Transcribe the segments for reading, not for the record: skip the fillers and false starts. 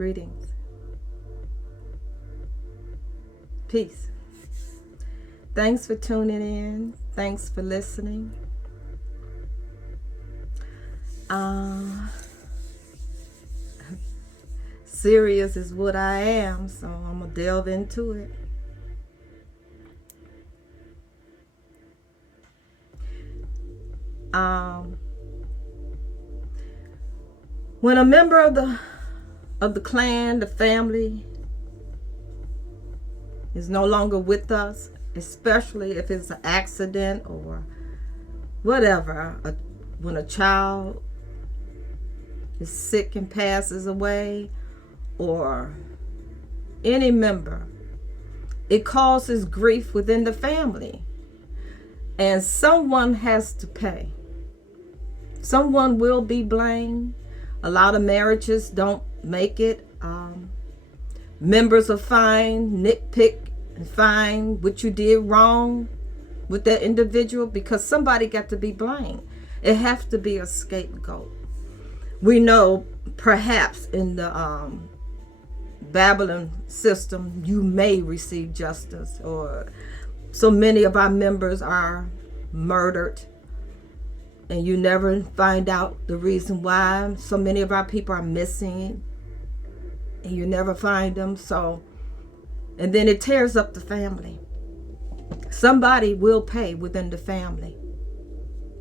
Greetings. Peace. Thanks for tuning in. Thanks for listening. Serious is what I am, so I'm going to delve into it. When a member of the clan, the family, is no longer with us, especially if it's an accident or whatever, when a child is sick and passes away, or any member, it causes grief within the family, and someone has to pay. Someone will be blamed. A lot of marriages don't make it. Members are fine, nitpick and find what you did wrong with that individual, because somebody got to be blamed. It has to be a scapegoat. We know perhaps in the Babylon system, you may receive justice, or so many of our members are murdered and you never find out the reason why. So many of our people are missing and you never find them. So, and then it tears up the family. Somebody will pay within the family.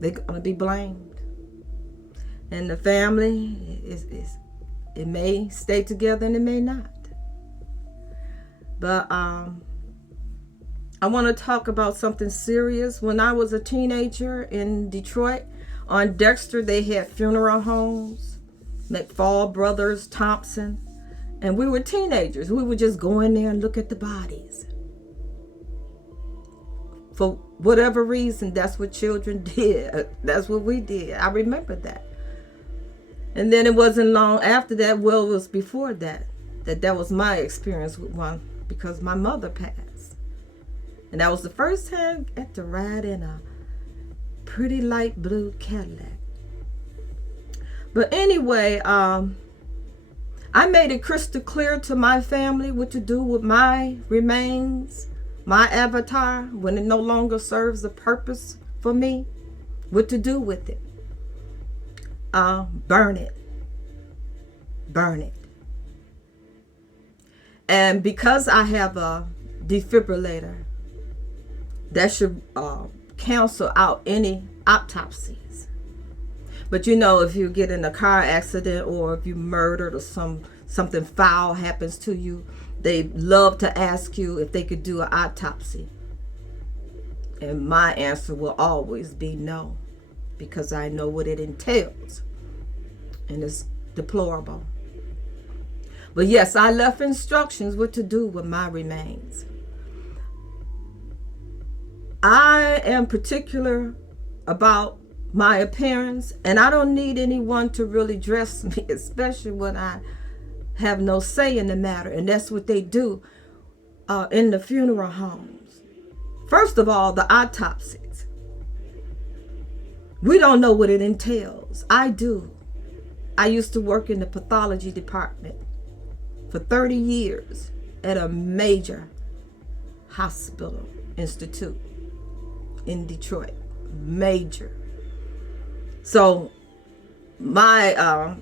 They're going to be blamed. And the family it may stay together and it may not. But I want to talk about something serious. When I was a teenager in Detroit, on Dexter, they had funeral homes, McFall Brothers, Thompson, and we were teenagers. We would just go in there and look at the bodies. For whatever reason, that's what children did. That's what we did. I remember that. And then it wasn't long after that, well, it was before that was my experience with one, because my mother passed. And that was the first time I got to ride in a pretty light blue Cadillac. But anyway, I made it crystal clear to my family what to do with my remains, my avatar, when it no longer serves a purpose for me, what to do with it. Burn it. Burn it. And because I have a defibrillator, that should cancel out any autopsies. But you know, if you get in a car accident or if you murdered or something foul happens to you, they love to ask you if they could do an autopsy. And my answer will always be no, because I know what it entails. And it's deplorable. But yes, I left instructions what to do with my remains. I am particular about my appearance, and I don't need anyone to really dress me, especially when I have no say in the matter. And that's what they do in the funeral homes. First of all, the autopsies. We don't know what it entails. I do. I used to work in the pathology department for 30 years at a major hospital institute in Detroit. Major. So my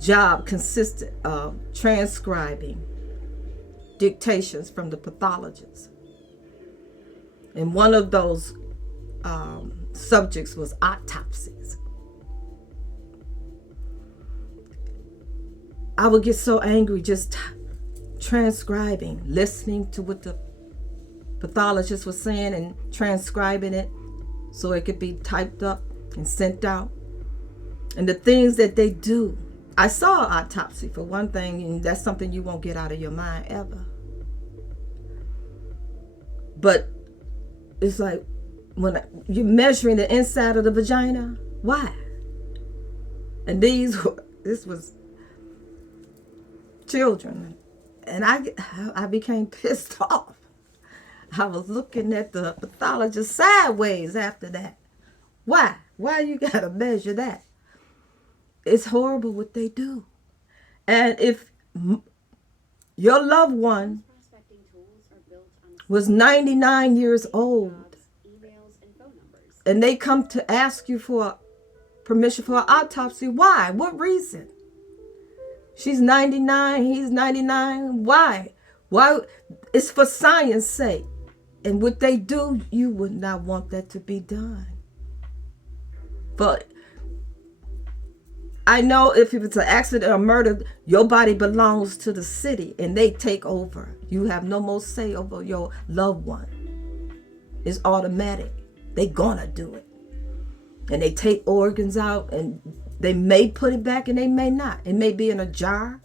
job consisted of transcribing dictations from the pathologists. And one of those subjects was autopsies. I would get so angry just transcribing, listening to what the pathologist was saying and transcribing it so it could be typed up and sent out. And the things that they do. I saw an autopsy for one thing, and that's something you won't get out of your mind ever. But it's like when you're measuring the inside of the vagina, why? And this was children, and I became pissed off. I was looking at the pathologist sideways after that. Why you gotta measure that? It's horrible what they do. And if your loved one was 99 years old and they come to ask you for permission for an autopsy, why? What reason? She's 99, he's 99. Why? Why? It's for science sake. And what they do, you would not want that to be done. But I know if it's an accident or murder, your body belongs to the city and they take over. You have no more say over your loved one. It's automatic. They gonna do it. And they take organs out and they may put it back and they may not. It may be in a jar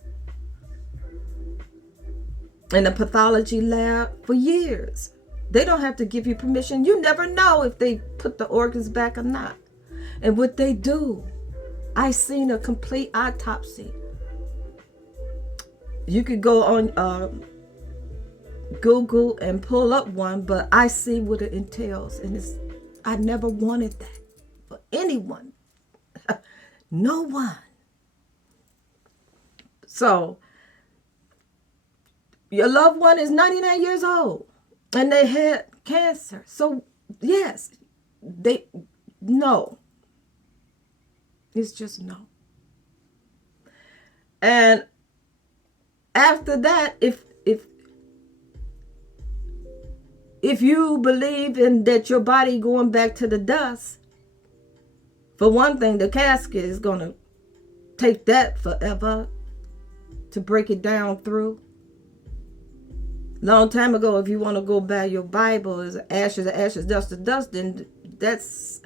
in a pathology lab for years. They don't have to give you permission. You never know if they put the organs back or not. And what they do, I seen a complete autopsy. You could go on Google and pull up one, but I see what it entails. And I never wanted that for anyone. No one. So, your loved one is 99 years old and they had cancer. So, yes, no. It's just no. And after that, if you believe in that your body going back to the dust, for one thing, the casket is going to take that forever to break it down through. Long time ago, if you want to go by your Bible, is ashes to ashes, dust to dust, then that's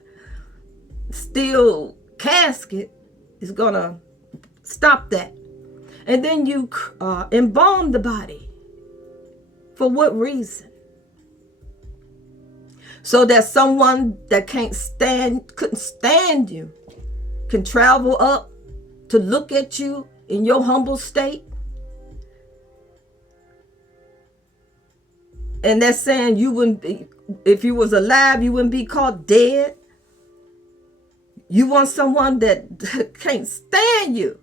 still casket is going to stop that. And then you embalm the body. For what reason? So that someone that couldn't stand you, can travel up to look at you in your humble state. And that's saying you wouldn't be, if you was alive, you wouldn't be caught dead. You want someone that can't stand you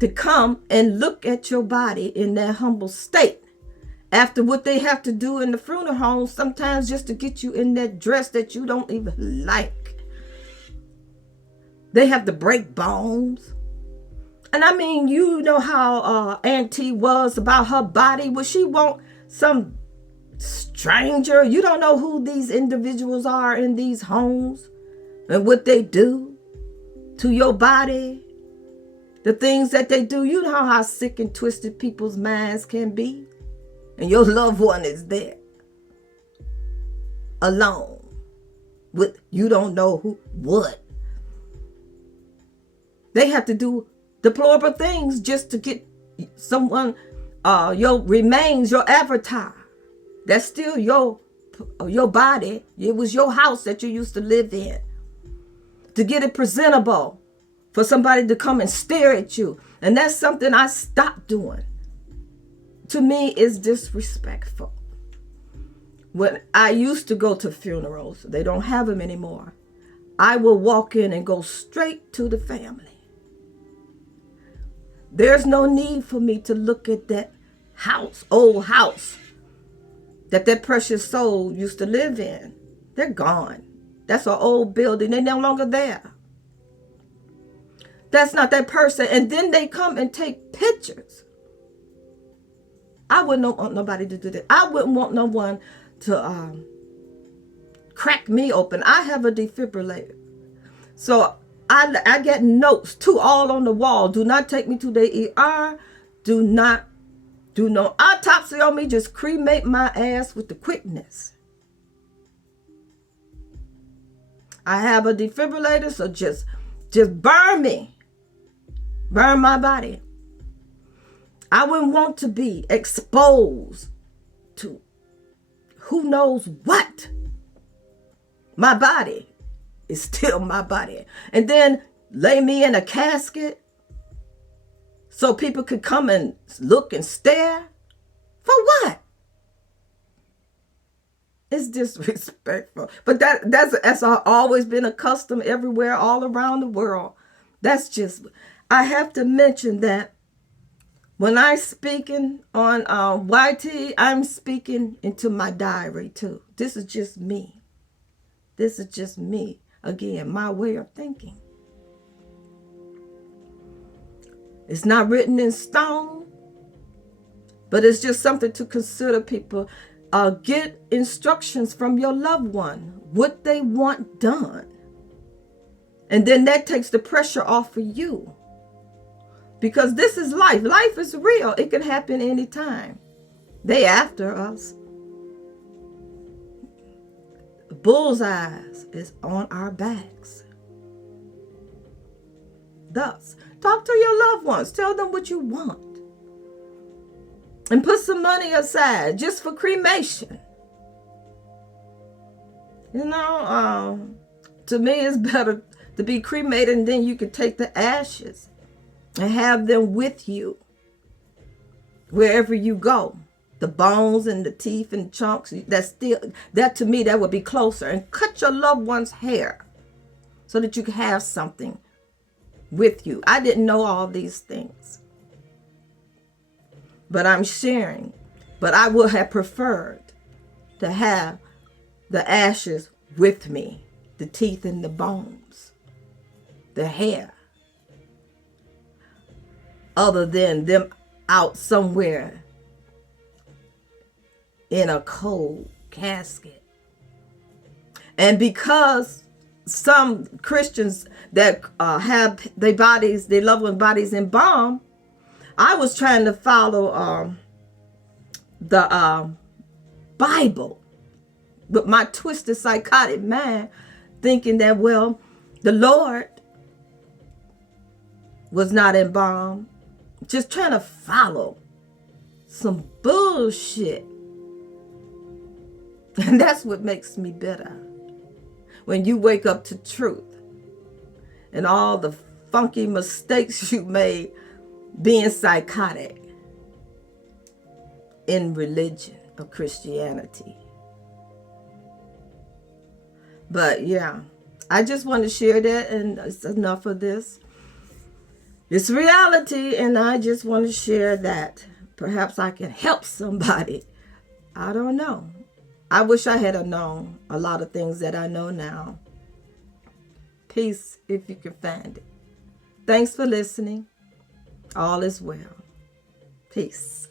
to come and look at your body in that humble state. After what they have to do in the funeral home, sometimes just to get you in that dress that you don't even like. They have to break bones. And I mean, you know how Auntie was about her body. Would she want some stranger? You don't know who these individuals are in these homes and what they do to your body. The things that they do. You know how sick and twisted people's minds can be. And your loved one is there, alone, with you don't know what. They have to do deplorable things just to get someone, your remains, your avatar. That's still your body. It was your house that you used to live in. To get it presentable, for somebody to come and stare at you. And that's something I stopped doing. To me, it's disrespectful. When I used to go to funerals, they don't have them anymore. I will walk in and go straight to the family. There's no need for me to look at that house, old house, that precious soul used to live in. They're gone. That's an old building. They're no longer there. That's not that person. And then they come and take pictures. I wouldn't want nobody to do that. I wouldn't want no one to crack me open. I have a defibrillator. So I get notes too, all on the wall. Do not take me to the ER. Do not do no autopsy on me. Just cremate my ass with the quickness. I have a defibrillator, so just burn me. Burn my body. I wouldn't want to be exposed to who knows what. My body is still my body. And then lay me in a casket so people could come and look and stare. For what? It's disrespectful. But that's always been a custom everywhere, all around the world. That's just, I have to mention that When I'm speaking on YT, I'm speaking into my diary too. This is just me. This is just me. Again, my way of thinking. It's not written in stone, but it's just something to consider, people. Get instructions from your loved one, what they want done. And then that takes the pressure off of you. Because this is life. Life is real. It can happen anytime. They after us. Bullseyes is on our backs. Thus, talk to your loved ones. Tell them what you want. And put some money aside just for cremation. You know, to me it's better to be cremated, and then you can take the ashes and have them with you wherever you go. The bones and the teeth and chunks, that to me, that would be closer. And cut your loved one's hair so that you can have something with you. I didn't know all these things, but I'm sharing. But I would have preferred to have the ashes with me, the teeth and the bones, the hair, other than them out somewhere in a cold casket. And because some Christians that have their bodies, their loved ones' bodies embalmed, I was trying to follow the Bible, but my twisted, psychotic mind, thinking that, well, the Lord was not embalmed, just trying to follow some bullshit. And that's what makes me bitter. When you wake up to truth and all the funky mistakes you made being psychotic in religion of Christianity. But yeah, I just want to share that, and it's enough of this. It's reality, and I just want to share that. Perhaps I can help somebody. I don't know. I wish I had known a lot of things that I know now. Peace if you can find it. Thanks for listening. All is well. Peace.